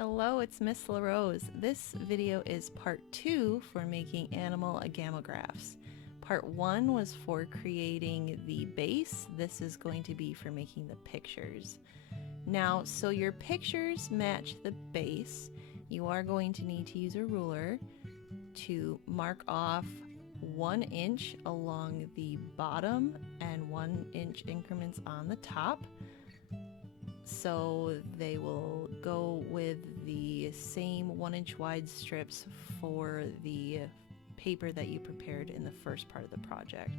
Hello, it's Miss LaRose. This video is part 2 for making animal agamographs. Part 1 was for creating the base. This is going to be for making the pictures. Now, so your pictures match the base, you are going to need to use a ruler to mark off 1 inch along the bottom and 1 inch increments on the top. So they will go with the same 1 inch wide strips for the paper that you prepared in the first part of the project.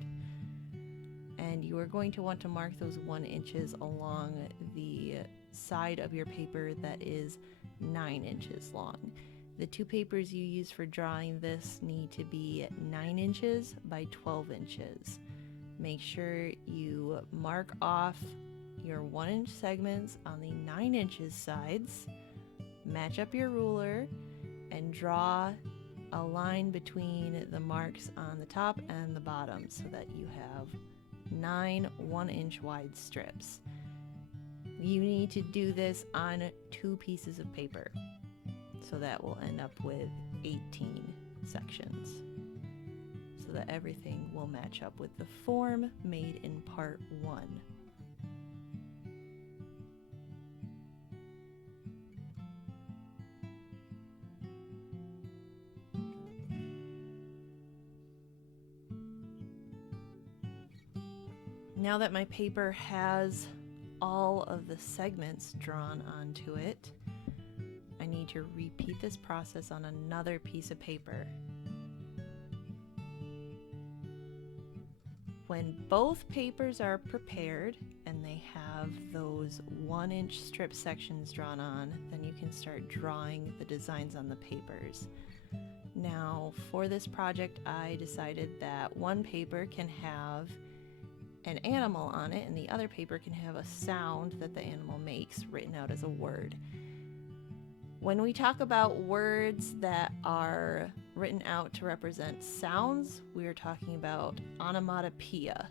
And you are going to want to mark those 1 inches along the side of your paper that is 9 inches long. The two papers you use for drawing this need to be 9 inches by 12 inches. Make sure you mark off your 1 inch segments on the 9 inches sides, match up your ruler, and draw a line between the marks on the top and the bottom so that you have 9 1 inch wide strips. You need to do this on 2 pieces of paper, so that will end up with 18 sections, so that everything will match up with the form made in part 1. Now that my paper has all of the segments drawn onto it, I need to repeat this process on another piece of paper. When both papers are prepared and they have those 1 inch strip sections drawn on, then you can start drawing the designs on the papers. Now, for this project, I decided that one paper can have an animal on it and the other paper can have a sound that the animal makes written out as a word. When we talk about words that are written out to represent sounds, we are talking about onomatopoeia.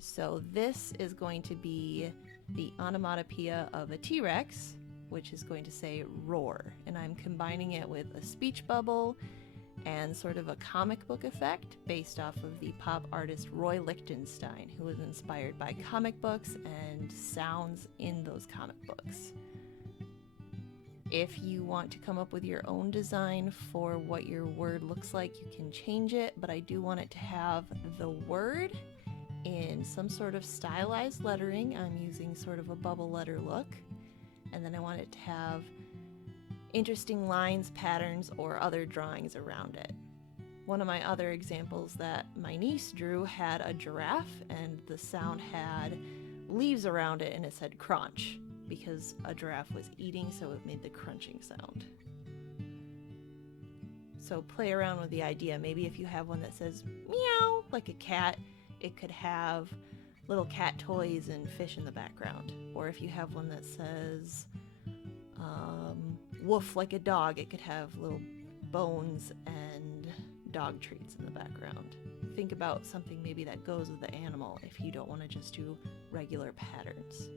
So this is going to be the onomatopoeia of a T-Rex, which is going to say roar, and I'm combining it with a speech bubble and sort of a comic book effect based off of the pop artist Roy Lichtenstein, who was inspired by comic books and sounds in those comic books. If you want to come up with your own design for what your word looks like, you can change it, but I do want it to have the word in some sort of stylized lettering. I'm using sort of a bubble letter look, and then I want it to have interesting lines, patterns, or other drawings around it. One of my other examples that my niece drew had a giraffe, and the sound had leaves around it, and it said crunch because a giraffe was eating, so it made the crunching sound. So play around with the idea. Maybe if you have one that says meow like a cat, it could have little cat toys and fish in the background. Or if you have one that says woof like a dog, it could have little bones and dog treats in the background. Think about something maybe that goes with the animal if you don't want to just do regular patterns.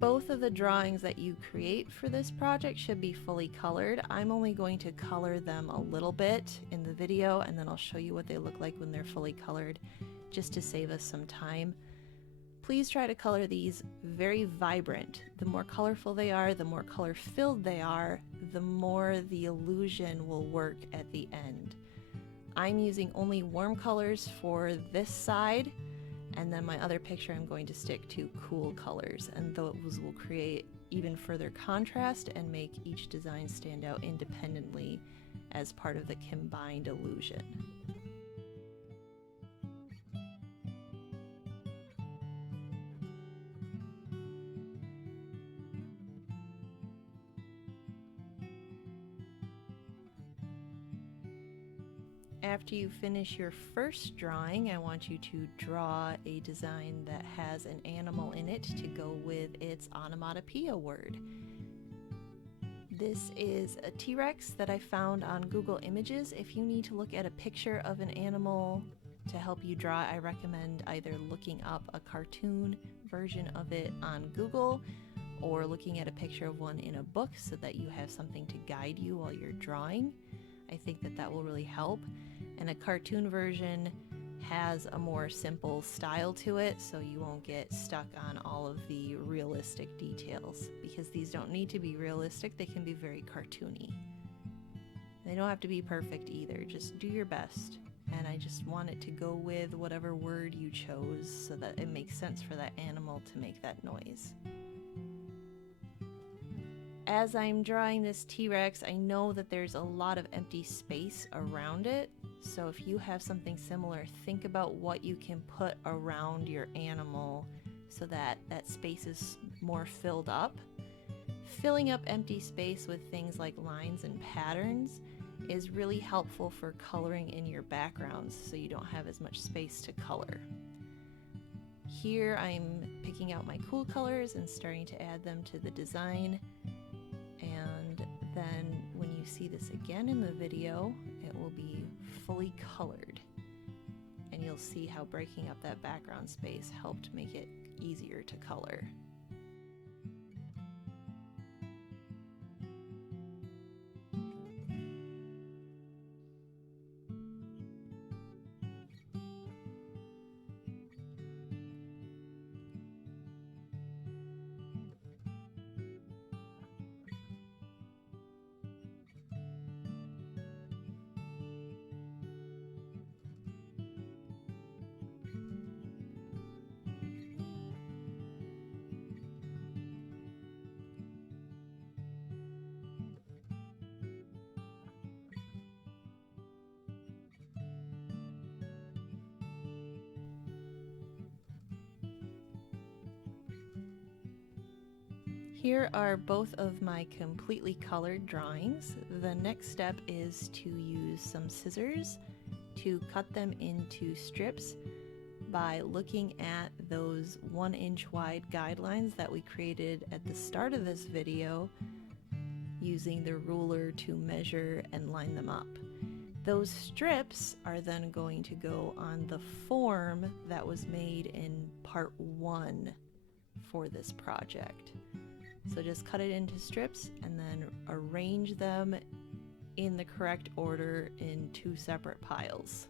Both of the drawings that you create for this project should be fully colored. I'm only going to color them a little bit in the video, and then I'll show you what they look like when they're fully colored, just to save us some time. Please try to color these very vibrant. The more colorful they are, the more color-filled they are, the more the illusion will work at the end. I'm using only warm colors for this side, and then my other picture I'm going to stick to cool colors, and those will create even further contrast and make each design stand out independently as part of the combined illusion. After you finish your first drawing, I want you to draw a design that has an animal in it to go with its onomatopoeia word. This is a T-Rex that I found on Google Images. If you need to look at a picture of an animal to help you draw, I recommend either looking up a cartoon version of it on Google or looking at a picture of one in a book so that you have something to guide you while you're drawing. I think that that will really help. And a cartoon version has a more simple style to it, so you won't get stuck on all of the realistic details, because these don't need to be realistic, they can be very cartoony. They don't have to be perfect either, just do your best. And I just want it to go with whatever word you chose so that it makes sense for that animal to make that noise. As I'm drawing this T-Rex, I know that there's a lot of empty space around it. So if you have something similar, think about what you can put around your animal so that that space is more filled up. Filling up empty space with things like lines and patterns is really helpful for coloring in your backgrounds so you don't have as much space to color. Here I'm picking out my cool colors and starting to add them to the design. And then when you see this again in the video, it will be fully colored. And you'll see how breaking up that background space helped make it easier to color. Here are both of my completely colored drawings. The next step is to use some scissors to cut them into strips by looking at those 1-inch wide guidelines that we created at the start of this video, using the ruler to measure and line them up. Those strips are then going to go on the form that was made in part 1 for this project. So just cut it into strips and then arrange them in the correct order in 2 separate piles.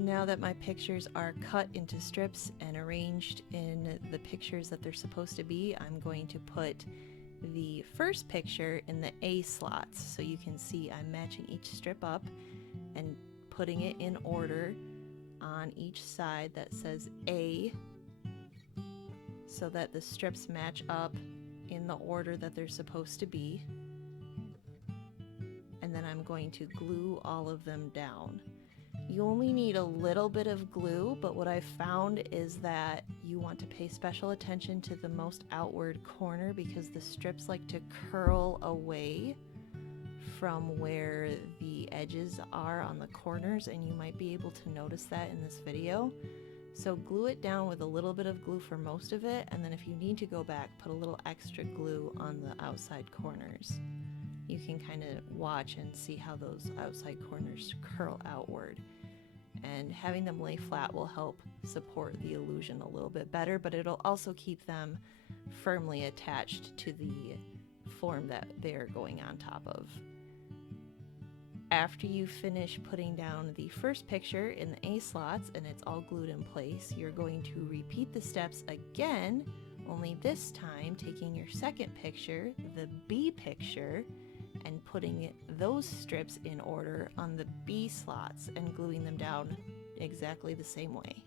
Now that my pictures are cut into strips and arranged in the pictures that they're supposed to be, I'm going to put the first picture in the A slots. So you can see I'm matching each strip up and putting it in order on each side that says A, so that the strips match up in the order that they're supposed to be. And then I'm going to glue all of them down. You only need a little bit of glue, but what I've found is that you want to pay special attention to the most outward corner because the strips like to curl away from where the edges are on the corners, and you might be able to notice that in this video. So glue it down with a little bit of glue for most of it, and then if you need to go back, put a little extra glue on the outside corners. You can kind of watch and see how those outside corners curl outward. And having them lay flat will help support the illusion a little bit better, but it'll also keep them firmly attached to the form that they're going on top of. After you finish putting down the first picture in the A slots and it's all glued in place, you're going to repeat the steps again, only this time taking your second picture, the B picture, and putting those strips in order on the B slots and gluing them down exactly the same way.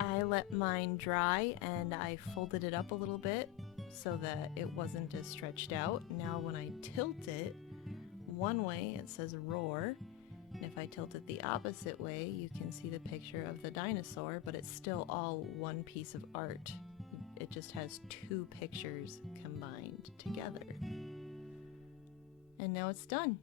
I let mine dry and I folded it up a little bit so that it wasn't as stretched out. Now when I tilt it one way, it says roar, and if I tilt it the opposite way, you can see the picture of the dinosaur, but it's still all one piece of art. It just has two pictures combined together. And now it's done.